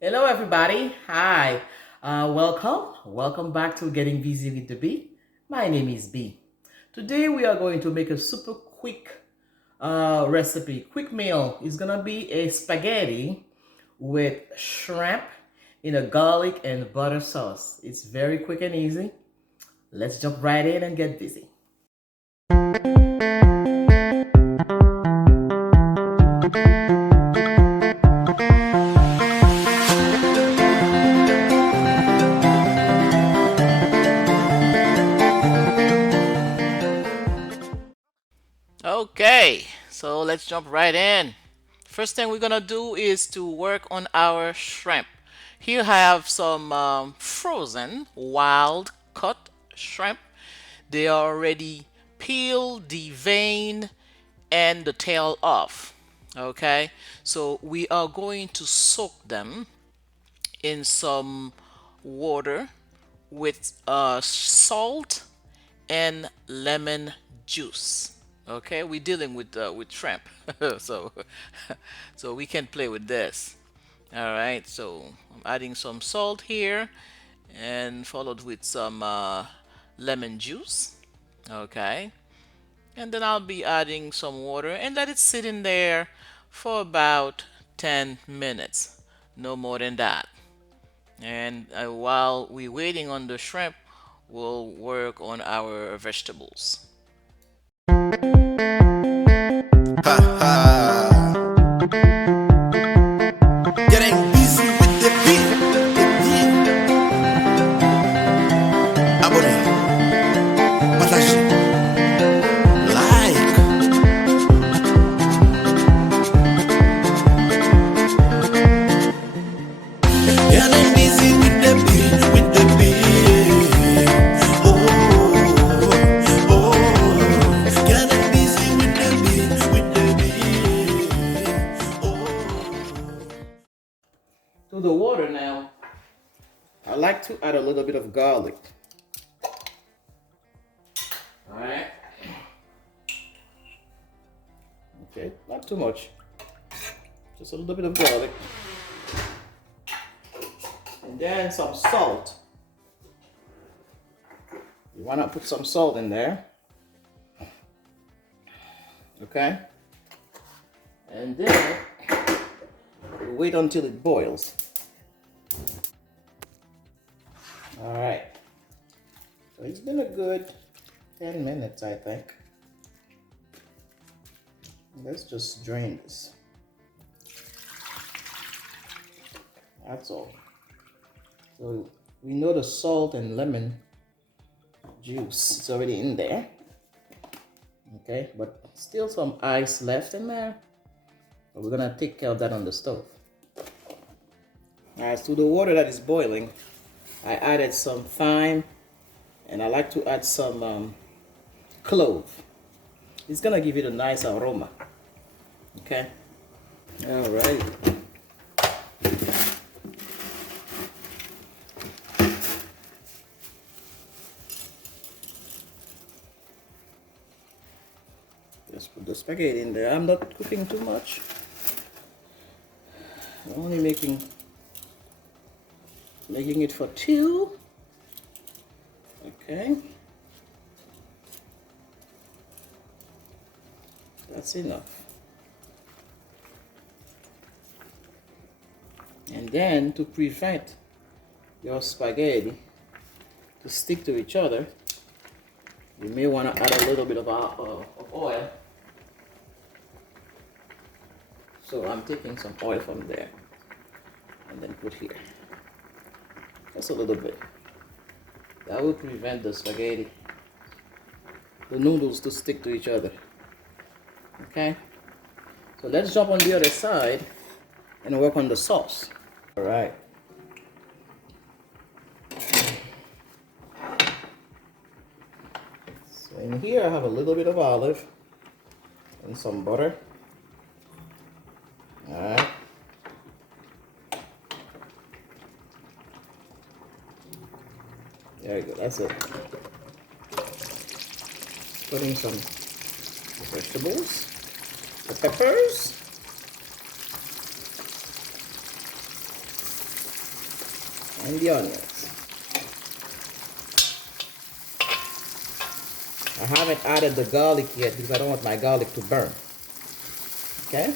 Hello, everybody. Hi. Welcome back to Getting Busy with the Bee. My name is B. Today, we are going to make a super quick recipe. Quick meal is gonna be a spaghetti with shrimp in a garlic and butter sauce. It's very quick and easy. Let's jump right in and get busy. Okay, so let's jump right in. First thing we're gonna do is to work on our shrimp. Here I have some frozen wild caught shrimp. They are already peeled, the vein, and the tail off. Okay, so we are going to soak them in some water with salt and lemon juice. Okay, we're dealing with shrimp, so so we can play with this. All right, so I'm adding some salt here, and followed with some lemon juice. Okay, and then I'll be adding some water and let it sit in there for about 10 minutes, no more than that. And while we're waiting on the shrimp, we'll work on our vegetables. Ha ha. Getting busy with the beat. Abone, partage, like. Getting busy with the beat, with the beat. Oh, oh. Getting busy with the beat, with the beat. Oh. To the water now, I like to add a little bit of garlic. All right. Okay, not too much. Just a little bit of garlic. And then some salt. You want to put some salt in there. Okay? And then wait until it boils. All right. So it's been a good 10 minutes, I think. Let's just drain this. That's all. So we know the salt and lemon juice is already in there. Okay, but still some ice left in there. But we're gonna take care of that on the stove. Alright, to the water that is boiling, I added some thyme and I like to add some clove. It's gonna give it a nice aroma. Okay. Alright. Just put the spaghetti in there. I'm not cooking too much. I'm only making it for two. Okay. That's enough. And then to prevent your spaghetti to stick to each other, you may want to add a little bit of oil. So I'm taking some oil from there and then put here. Just a little bit. That will prevent the spaghetti, the noodles to stick to each other. Okay? So let's jump on the other side and work on the sauce. All right. So in here I have a little bit of olive and some butter. All right. There you go. That's it. Putting some vegetables, the peppers, and the onions. I haven't added the garlic yet because I don't want my garlic to burn. Okay?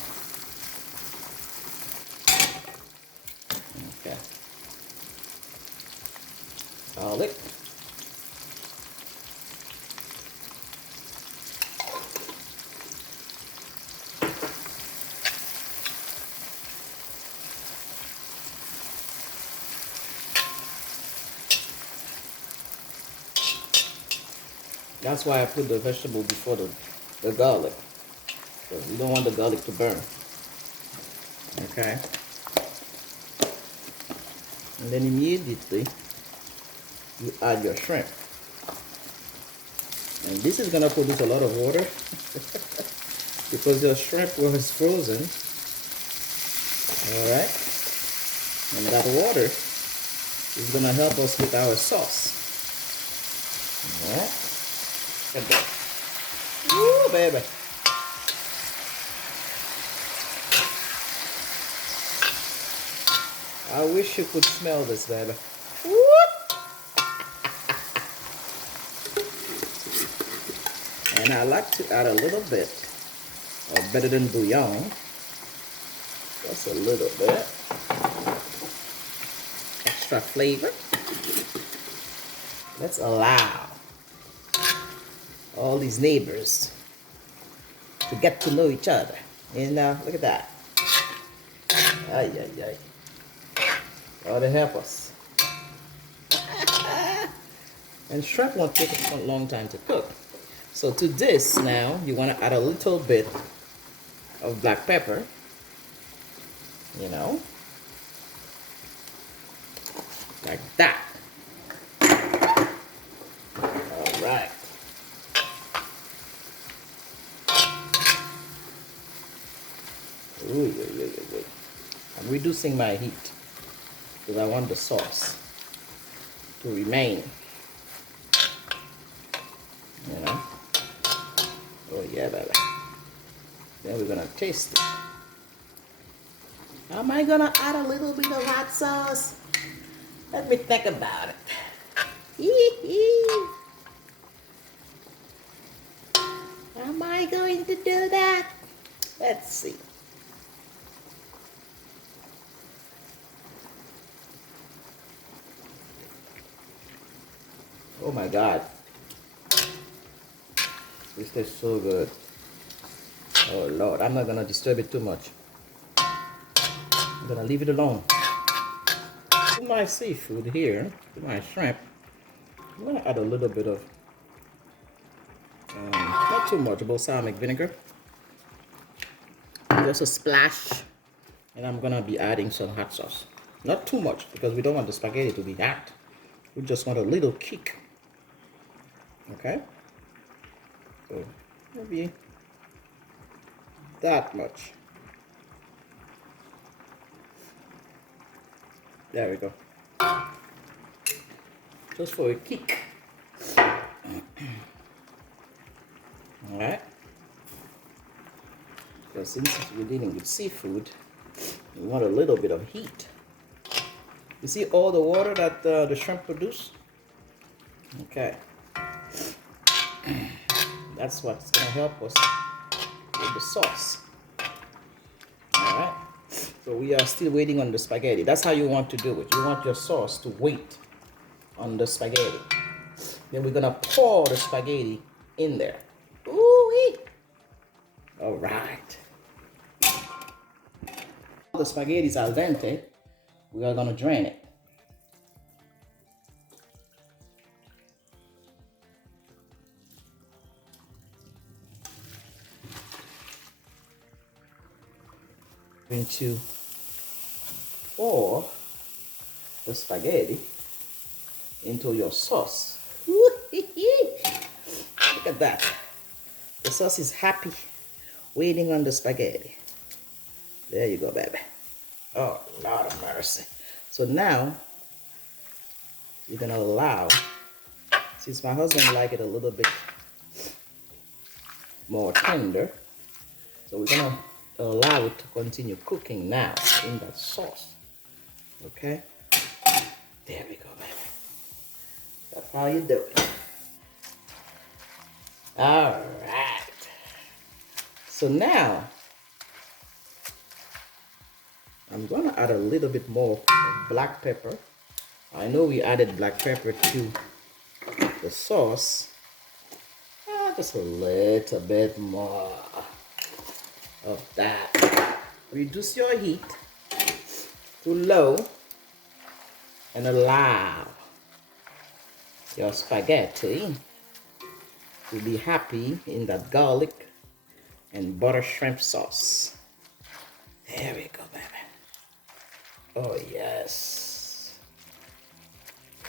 Okay. Garlic. That's why I put the vegetable before the garlic. Because you don't want the garlic to burn. Okay? And then immediately you add your shrimp. And this is gonna produce a lot of water because your shrimp was frozen. Alright? And that water is gonna help us with our sauce. Alright? Look at that. Woo, baby. I wish you could smell this, baby. Woo! And I like to add a little bit of better than bouillon. Just a little bit. Extra flavor. Let's allow all these neighbors to get to know each other. And look at that. Ay, ay, ay. Oh, they help us. And shrimp won't take a long time to cook. So to this now, you want to add a little bit of black pepper. You know, like that. All right. Ooh. I'm reducing my heat because I want the sauce to remain. You know. Oh yeah, baby. Then we're gonna taste it. Am I gonna add a little bit of hot sauce? Let me think about it. Am I going to do that? Let's see. Oh my God. This tastes so good. Oh Lord, I'm not gonna disturb it too much. I'm gonna leave it alone. To my seafood here, to my shrimp, I'm gonna add a little bit of, not too much, balsamic vinegar. Just a splash. And I'm gonna be adding some hot sauce. Not too much because we don't want the spaghetti to be hot. We just want a little kick. Okay? So maybe that much. There we go. Just for a kick. Alright? Because since we're dealing with seafood, we want a little bit of heat. You see all the water that the shrimp produce? Okay. That's what's going to help us with the sauce. Alright? So we are still waiting on the spaghetti. That's how you want to do it. You want your sauce to wait on the spaghetti. Then we're going to pour the spaghetti in there. Ooh-wee! Alright. The spaghetti is al dente. We are going to drain it. Going to pour the spaghetti into your sauce. Look at that. The sauce is happy, waiting on the spaghetti. There you go, baby. Oh, Lord of mercy. So now, you're gonna allow, since my husband likes it a little bit more tender, so we're gonna allow it to continue cooking now in that sauce. Okay? There we go, baby. That's how you do it. All right. So now, I'm gonna add a little bit more of black pepper. I know we added black pepper to the sauce. Just a little bit more of that. Reduce your heat to low and allow your spaghetti to be happy in that garlic and butter shrimp sauce. There we go, baby. Oh, yes.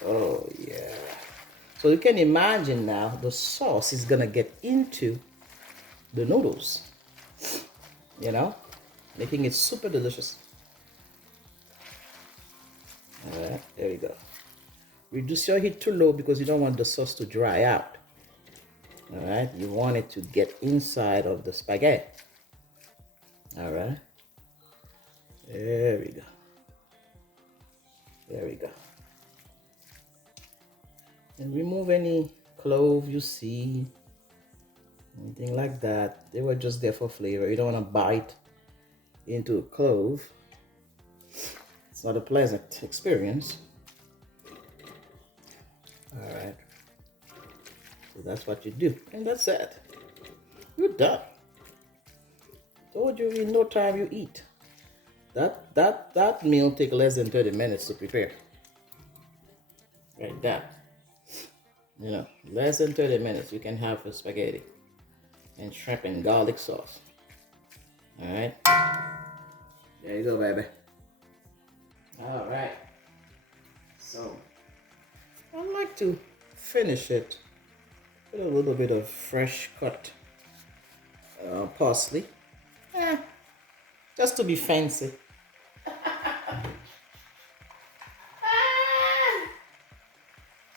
Oh, yeah. So you can imagine now the sauce is gonna get into the noodles, you know, making it super delicious. All right, there you go. Reduce your heat to low because you don't want the sauce to dry out. All right, you want it to get inside of the spaghetti. All right, there we go. There we go. And remove any clove you see, anything like that. They were just there for flavor. You don't want to bite into a clove. It's not a pleasant experience. All right. So that's what you do. And that's it. You're done. Told you in no time you eat. That meal take less than 30 minutes to prepare. Right there. You know, less than 30 minutes you can have a spaghetti and shrimp and garlic sauce. All right. There you go, baby. All right. So I like to finish it with a little bit of fresh cut parsley. Just to be fancy.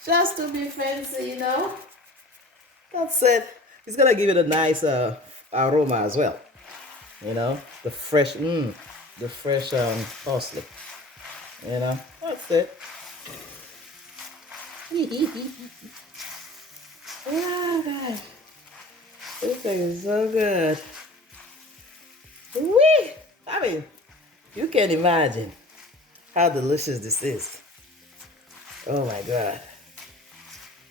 Just to be fancy, you know. That's it. It's gonna give it a nice aroma as well. You know, the fresh parsley. You know, that's it. Oh God, this thing is so good. Whee! I mean, you can't imagine how delicious this is. Oh my God.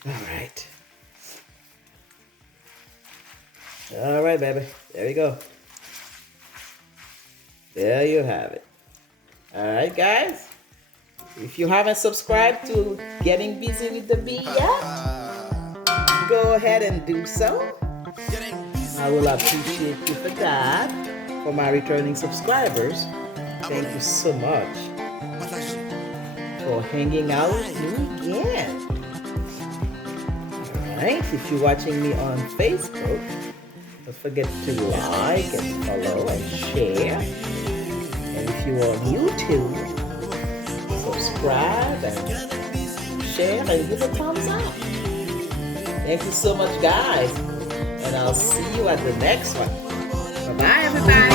All right. All right, baby. There you go. There you have it. All right, guys. If you haven't subscribed to Getting Busy with the Bee yet, go ahead and do so. I will appreciate you for that. For my returning subscribers, thank you so much for hanging out with me again. Alright, if you're watching me on Facebook, don't forget to like and follow and share. And if you're on YouTube, subscribe and share and give a thumbs up. Thank you so much, guys. And I'll see you at the next one. Bye-bye, everybody.